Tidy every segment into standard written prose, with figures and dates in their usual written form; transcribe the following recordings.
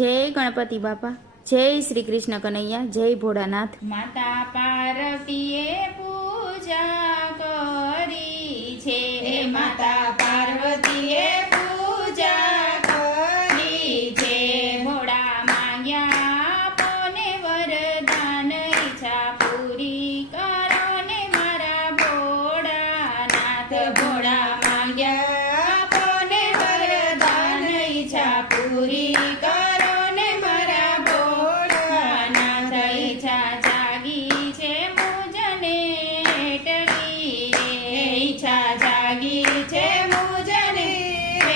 જય ગણપતિ બાપા, જય શ્રી કૃષ્ણ કનૈયા, જય ભોળાનાથ। માતા પાર્વતીએ પૂજા કરી છે, માતા પાર્વતીએ પૂજા કરી છે। ભોળા માંગ્યા આપોને વરદાન, ઈચ્છા પૂરી કરો ને મારા ભોળાનાથ। ભોળા માંગ્યા આપોને વરદાન, ઈચ્છા પૂરી કરો ને મારા ભોળાનાથ। ઈચ્છા જાગી છે મુજને એટલી રે, ઈચ્છા જાગી છે મુજને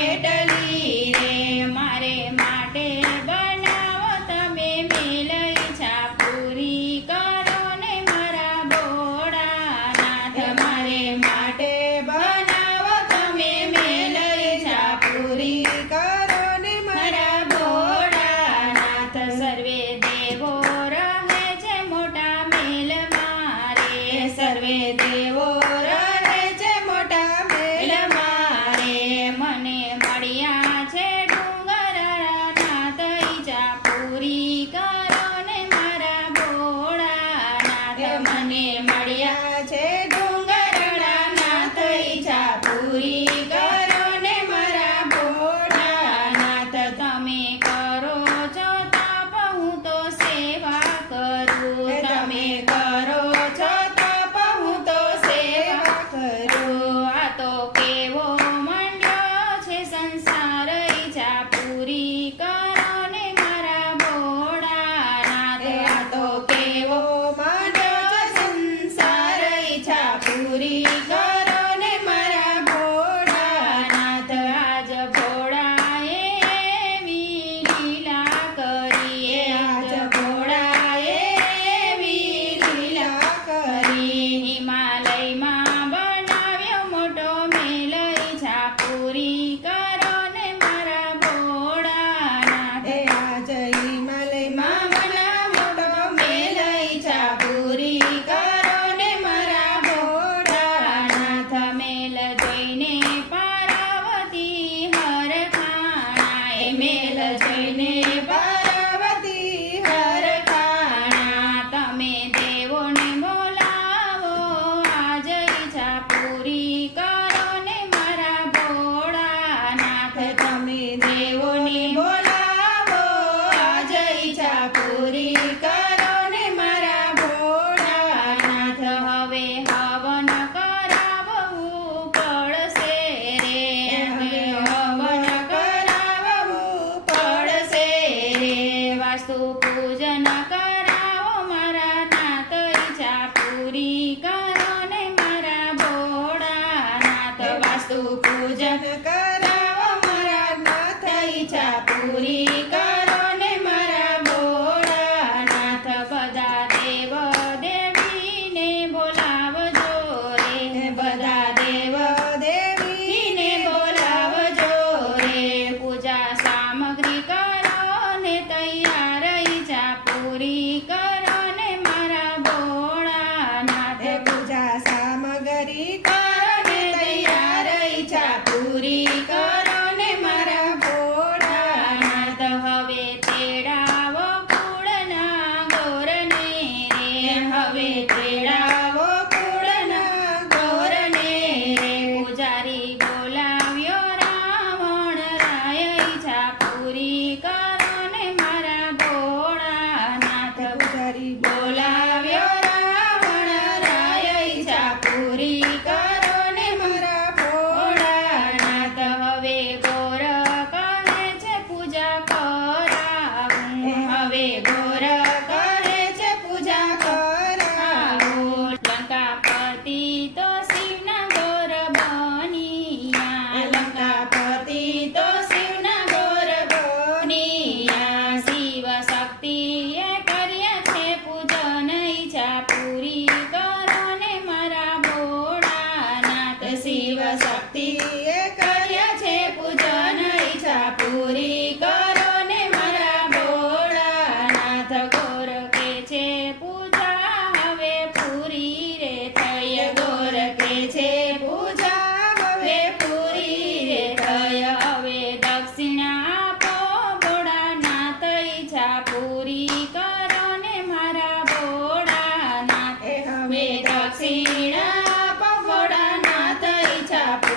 એટલી રે। મારે માટે બનાવો તમે મેલ, ઈચ્છા પૂરી કરો ને મારા ભોળાનાથ। મારે માટે બનાવો તમે મેલ, ઈચ્છા પૂરી કરો ને મારા ભોળાનાથ। સર્વે દેવો રહે છે મોટા મેલ મારે, સર્વે દેવો રહે છે મોટા મેલ મારે। મને મળ્યા છે ડુંગરાનાથ, ઈચ્છા પૂરી કરો ને મારા ભોળાનાથ। મને મળ્યા છે ડુંગરાનાથ, ઈચ્છા પૂરી કરો ને મારા ભોળાનાથ। તમે કરો છો તપ, હું તો સેવા કરું, તમે કરો છો તપ, હું તો સેવા કરું। આ તો કેવો મંડ્યો છે સંસાર, ઈચ્છા પૂરી કરો ને મારા ભોળાનાથ। આ તો કેવો મંડ્યો છે સંસાર, ઈચ્છા પૂરી કરો ને મારા ભોળાનાથ। આજ ભોળાએ એવી લીલા કરી, આજ ભોળાએ એવી લીલા કરી। હિમાલયમાં બનાવ્યો મોટો મેલ, ઈચ્છા પૂરી કરો ને મારા ભોળાનાથ। આજ હિમાલયમાં બનાવ્યો મોટો મેલ, ઈચ્છા પૂરી કરો ને મારા ભોળાનાથ। મેલ જોઈને પાર્વતી હરખાણા, એ મેલ જોઈને પાર્વતી હરખાણા। તમે દેવોને બોલાવો, આજ ઈચ્છા પૂરી કરો ને મારા ભોળાનાથ। તમે દેવોને બોલાવો, આજ ઈચ્છા પૂરી કરો ને મારા ભોળાનાથ। હવે હવન કરાવવું પડશે રે, હવે હવન કરાવવું પડશે રે। વાસ્તુ પૂજન કરાવો મારા નાથ, ઈચ્છા પૂરી કરો ને મારા ભોળાનાથ। વાસ્તુ પૂજન કરાવો મારા નાથ, ઈચ્છા પૂરી કરો ને મારા ભોળાનાથ। બધા દેવ દેવીને બોલાવજો રે, બધા દેવ દેવીને બોલાવજો રે। પૂજા સામગ્રી કરો ને તૈયાર, ઈચ્છા પૂરી કરો ને મારા ભોળાનાથ। પૂજા સામગ્રી કરો ને તૈયાર, ઈચ્છા પૂરી કરો ને મારા ભોળાનાથ। હવે તેડાવો કુળના ગોરને રે, હવે તેડાવો કુળના ગોરને રે। પૂજારી બોલાવ્યો રાવણ રાય, ઈચ્છા પૂરી કરો ને મારા ભોળાનાથ। પૂજારી બોલાવ્યો રાવણ રાય, ઈચ્છા પૂરી કરો ને મારા ભોળાનાથ। હવે ગોર કહે છે પૂજા કરાવું, હવે ગોર કહે છે પૂજા કરાવું। લંકાપતિ તો શિવના ગોર બનિયા, લંકાપતિ તો શિવના ગોર બનિયા। શિવ શક્તિએ કર્યા છે પૂજન, ઈચ્છા પૂરી કરો ને મારા ભોળાનાથ। શિવ શક્તિએ કર્યા છે પૂજન, ઈચ્છા પૂરી કરો ને મારા ભોળાનાથ। ગોર કે છે પૂજા હવે પૂરી રે થઈ, ગોર કે છે પૂજા હવે પૂરી રે થઈ। હવે દક્ષિણા આપો ભોળાનાથ,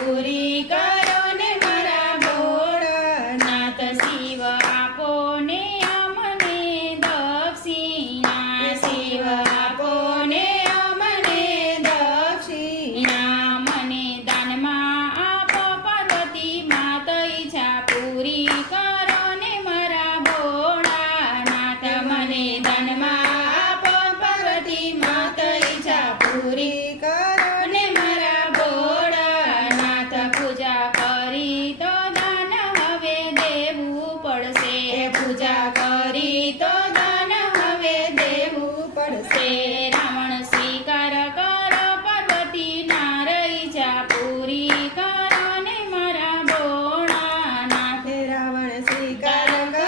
પૂરી કરો ને મારા ભોળાનાથ શિવ આપો ને અમને દક્ષિણા શિવ આપો ને અમને દક્ષિણા મને દાનમાં આપો પાર્વતી માત ઈચ્છા પૂરી કરો ને મારા ભોળાનાથ મને દાનમાં આપો પાર્વતી માત ઈચ્છા પૂરી કરો ને મારા ભોળાનાથ પૂજા કરી તો દાન હવે દેવું પડશે પૂજા કરી તો દાન હવે દેવું પડશે રાવણ સ્વીકાર કરો પાર્વતી નારઈજા પૂરી કરો ને મારા ભોળાનાથ રાવણ સ્વીકાર કરો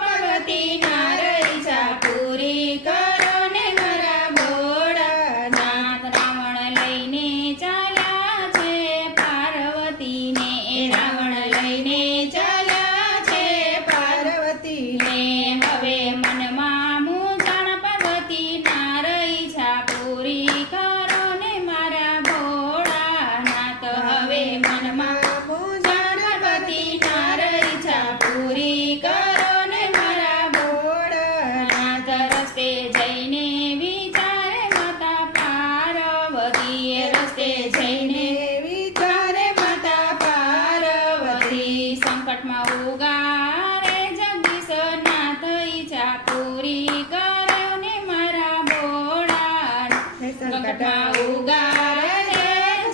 પાર્વતી નારઈજા પૂરી કરો ને મારા ભોળાનાથ રાવણ લઈને ચાલ્યા છે પાર્વતીને રાવણ લઈને ચાલ્યા છે પાર્વતીને હવે મનમાં મૂંઝાણ પાર્વતી નારઈજા પૂરી કરો ને મારા ભોળાનાથ હવે મનમાં મૂંઝાણ પાર્વતી નારઈજા પૂરી કરો ને મારા ભોળાનાથ રસ્તે જઈને વિચારે માતા પાર્વતી રસ્તે જઈને વિચારે માતા પાર્વતી સંકટમાં ઉગારે જગદીશ નાથ ઈચ્છા પૂરી કરો ને મારા ભોળાનાથ સંકટમાં ઉગારે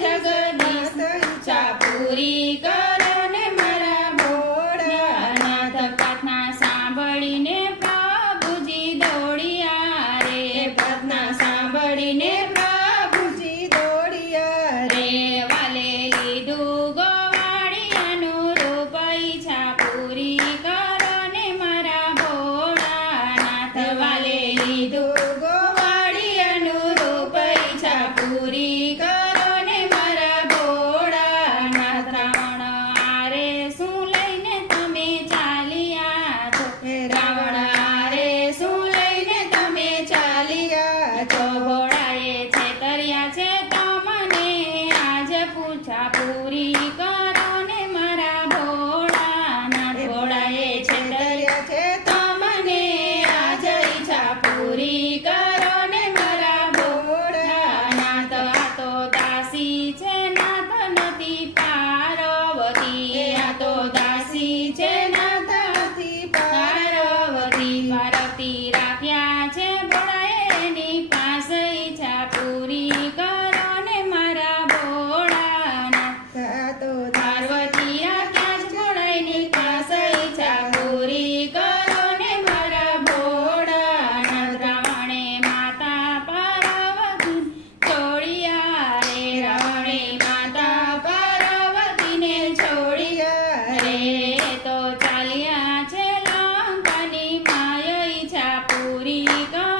જગદીશ ઈચ્છા પૂરી કરો ને મારા ભોળાનાથ પ્રાર્થના સાંભળીને પ્રભુજી દોડિયા રે પ્રાર્થના સાંભળીને પ્રભુજી દોડિયા રે વાલે લીધું ગોવાળિયાનું રૂપ ઈચ્છા પૂરી કરો ને મારા ભોળાનાથ વાલે લીધું ગોવાળિયાનું રૂપ ઈચ્છા પૂરી કરો ને મારા ભોળાનાથ રાવણ આરે શું લઈને તમે ચાલ્યા છો રાવણ આરે શું લઈને તમે ચાલ્યા છો ભોળાએ છેતર્યા છે તમને આજ પૂછા પૂરી કરો ને મારા ભોળાનાથ ભોળાએ છેતર્યા છે તમને આજ ઈચ્છા પૂરી કરો ને મારા ભોળાનાથ આ તો દાસી છે નાથ નથી પાર્વતી આ તો દાસી છે નાથ નથી પાર્વતી પાર્વતી રાખ્યા છે ભોળાએ એની પાસે ઈચ્છા પૂરી કરો ને મારા ભોળાનાથ આ તો પાર્વતી રાખ્યા છે ભોળાએની પાસે ઈચ્છા પૂરી કરો ને મારા ભોળાનાથ રાવણે માતા પાર્વતી છોડ્યા રે રાવણે માતા પાર્વતીને છોડ્યા રે તો ચાલ્યા છે લંકાની માય ઈચ્છા પૂરી કરો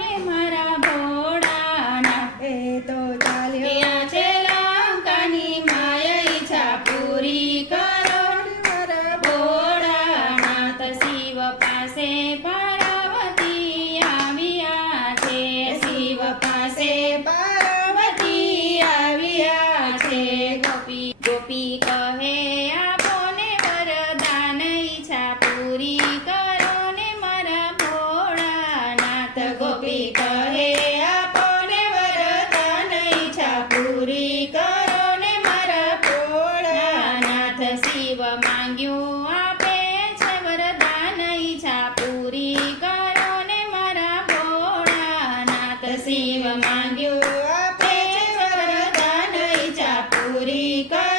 ને મારા ભોળાનાથ તો ચાલ્યા છે લંકાની માય ઈચ્છા પૂરી કરો ને મારા ભોળાનાથ શિવ પાસે પાર્વતી આવ્યા છે શિવ પાસે પાર્વતી આવ્યા છે ગોપી ગોપી કહે આપો ને વરદાન ઈચ્છા પૂરી કરો ને મારા ભોળાનાથ ગોપી કહે આપો ને વરદાન ઈચ્છા પૂરી કરો ને મારા ભોળાનાથ શિવ માંગ્યું આપે છે વરદાન ઈચ્છા પૂરી કરો ને મારા ભોળાનાથ શિવ માંગ્યું આપે છે વરદાન ઈચ્છા પૂરી કરો